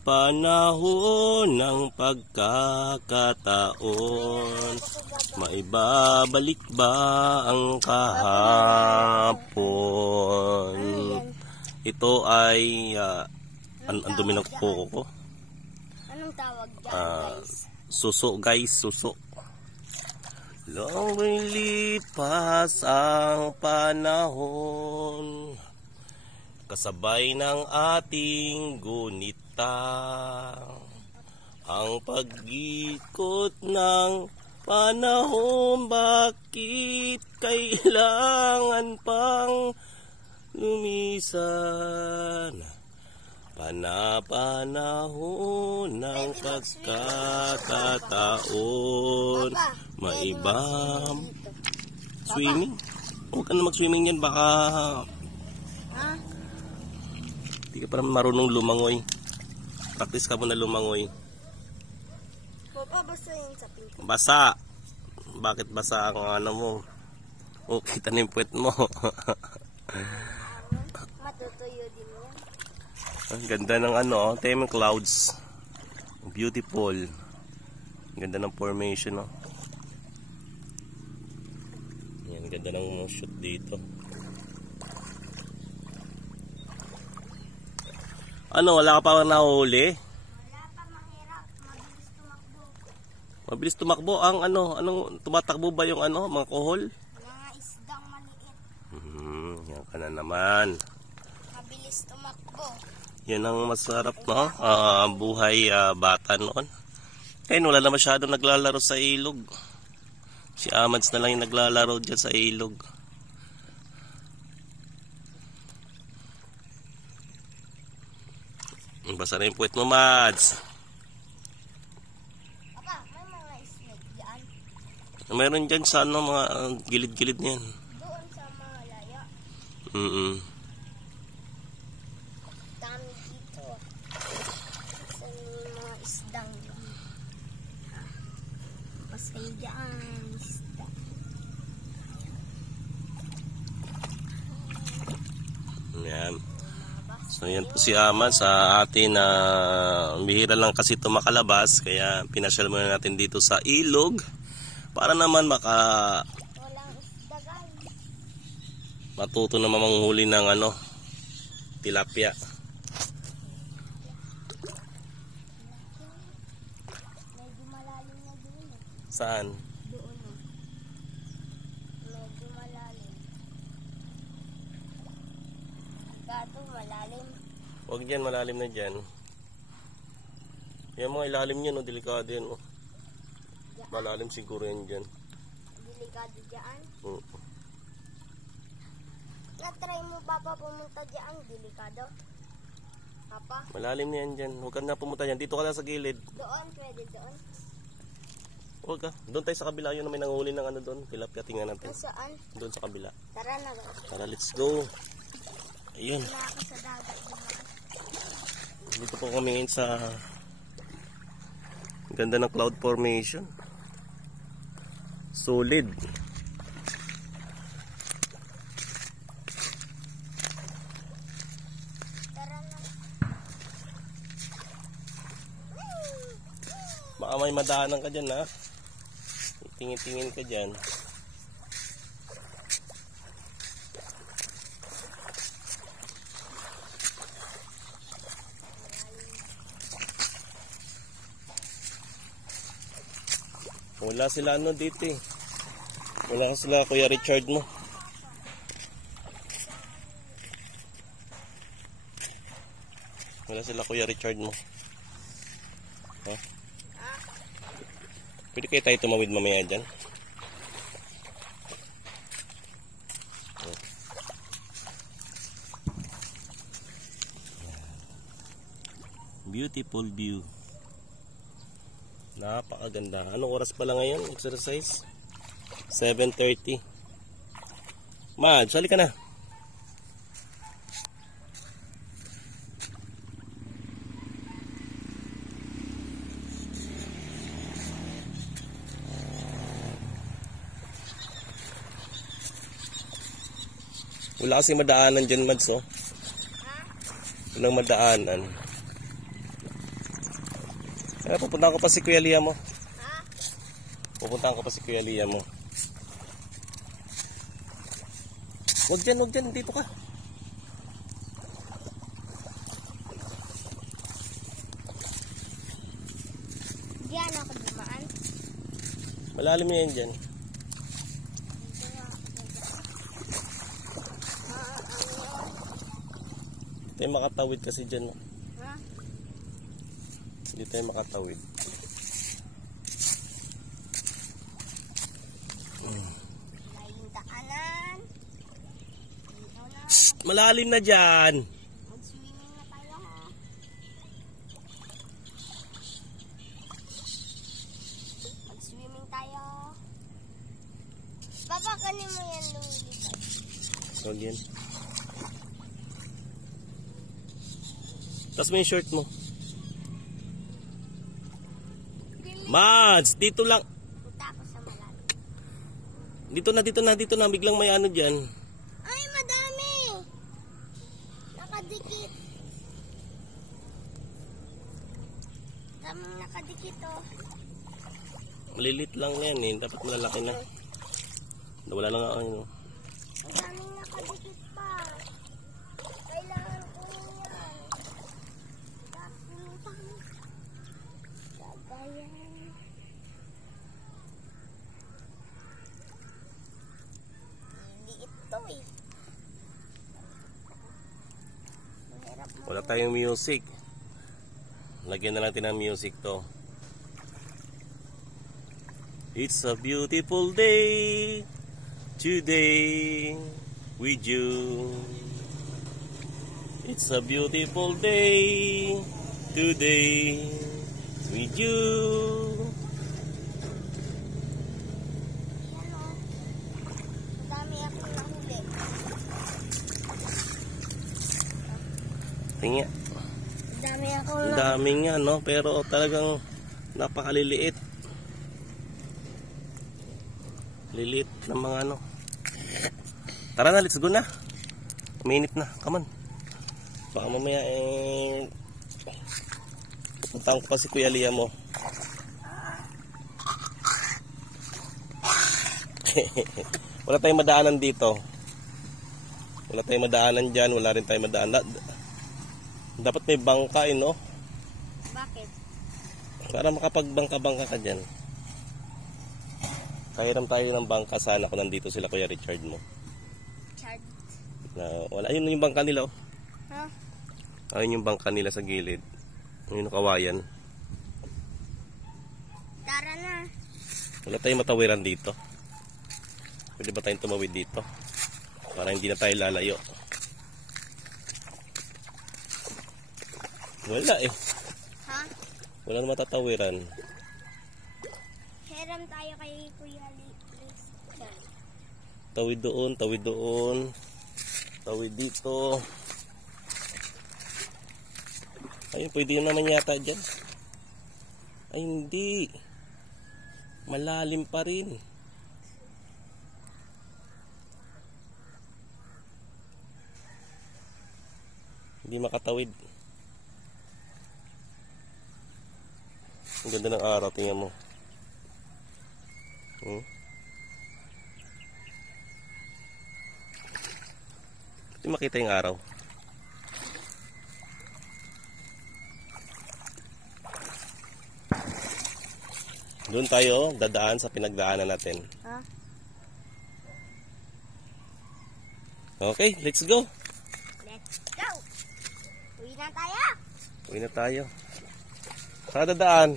Panahon ng pagkakataon, maibabalik ba ang kahapon? Ito ay ang dumi ng kuko ko. Anong tawag dyan, guys? Suso, guys, suso. Lumilipas ang panahon, kasabay ng ating gunita, ang pag-ikot ng panahon. Bakit kailangan pang lumisan? Panahon ng pagkakataon, maibang swimming. Huwag ka na mag-swimming yan, baka hindi ka pa marunong lumangoy. Practice ka muna lumangoy. Papa, basa yun sa pinto. Basa. Bakit basa ang ano mo? O, kita na yung puwet mo. Matutuyo din yan. Ang ganda ng ano, Temeng Clouds. Beautiful. Ang ganda ng formation, no? Yan, ganda ng shoot dito. Ano, wala ka pa nahuli? Wala pa, mahirap. Mabilis tumakbo. Mabilis tumakbo ang ano, anong tumatakbo ba yung ano, mga kohol? Mga isdang maliit. Yan ka na naman. Mabilis tumakbo. Yan ang masarap, no? Buhay bata noon. Kaya wala na masyado naglalaro sa ilog. Si Amads na lang yung naglalaro dyan sa ilog. Basa na yung puwet mo, Mads. Papa, may mga snake dyan. Mayroon dyan sa ano, mga gilid-gilid niyan. Doon sa mga laya. Dami dito. Sa mga isdang yun. Pasay dyan, isda. Yan. So yan po si Ama sa atin na bihira lang kasi ito makalabas, kaya pinasyal muna natin dito sa ilog para naman Walang isda, guys. matuto na manghuli ng ano, tilapia. Medyo malalim na doon. Saan? Doon. Medyo malalim. Gato malalim. Huwag dyan, malalim na dyan. Yan mga ilalim nyo, no, delikado yan. Oh. Malalim siguro yan dyan. Delikado dyan. Oo. Na-try mo, Papa, pumunta dyan. Delikado. Papa, Malalim na yan dyan. Huwag ka na pumunta dyan. Dito ka lang sa gilid. doon. Pwede doon. Huwag ka. Doon tayo sa kabila. Yun na may nanghuli ng ano doon. Tilapia, tingnan natin. Nasaan? Doon sa kabila. Tara na, guys. Tara, let's go. Ayun. Wala ako sa dagat. Dito po kami ngayon sa ganda ng cloud formation. Solid. Tara na. Baka may madaanan ka dyan, ha? Tingin-tingin ka dyan. Wala sila ano dito eh. Wala sila Kuya Richard mo. Wala sila Kuya Richard mo. Ha? Pwede kayo tayo tumawid mamaya dyan. Beautiful view. Napakaganda. Anong oras pala ngayon? Exercise? 7:30. Mad, sali ka na. Wala kasi madaanan dyan, Mads, oh. Walang madaanan. Kaya pupuntahan ko pa si Kuya Lia mo. Ha? Pupuntahan ko pa si Kuya Lia mo. Huwag dyan, dito ka. Diyan ako dumaan. Malalim yan dyan. Dito nga ako dumaan. Hindi tayo makatawid kasi dyan. No? Ha? Hindi tayo makatawid. Laing daanan. Dito na. Shhh! Malalim na dyan. Mag-swimming na tayo ha. Mag-swimming tayo. Papa, kanin mo yan lumilipad. So yan. Tapos mo yung shirt mo. Mads! Dito lang. Punta ako sa malalim. Dito na. Biglang may ano dyan. Ay, madami! Nakadikit. Daming nakadikit oh. Malilit lang yan eh. Dapat malalaki na. Wala na nga ano. Ang daming nakadikit pa. Kailangan ko yan. Tapos gagayan. Liit to eh. Mahirap mo. Wala tayong music. Lagyan na natin ng music to. It's a beautiful day today with you. It's a beautiful day today with you. Yan o. Madami akong nahuli. Tingnan. Madami akong Ang dami nga no, pero talagang napakaliliit. Lilit ng mga ano. Tara na, let's go na. Uminit na, come on. Baka mamaya pupuntahan ko pa si Kuya Lia mo. Wala tayong madaanan dito. Wala tayong madaanan dyan. Wala rin tayong madaanan. Dapat may bangka no? Bakit? Para makapagbangka-bangka ka dyan. Kahiram tayo ng bangka. Sana kung nandito sila Kuya Richard mo. Chard. Wala. Ayun yung bangka nila oh. Ha? Ayun yung bangka nila sa gilid. Ayun yung kawayan. Tara na. Wala tayong matawiran dito. Pwede ba tayong tumawid dito? Para hindi na tayo lalayo. Wala eh. Ha? Wala na matatawiran. Hiram tayo kay Kuya Richard. Tawid doon, tawid doon. Tawid dito. Ayun, pwede yun naman yata dyan. Ay, hindi. Malalim pa rin. Hindi makatawid. Ang ganda ng araw, tingnan mo. Hindi makita yung araw. Doon tayo dadaan sa pinagdaanan natin. Ha? Okay, let's go. Let's go! Uwi na tayo! Uwi na tayo. Saan dadaan?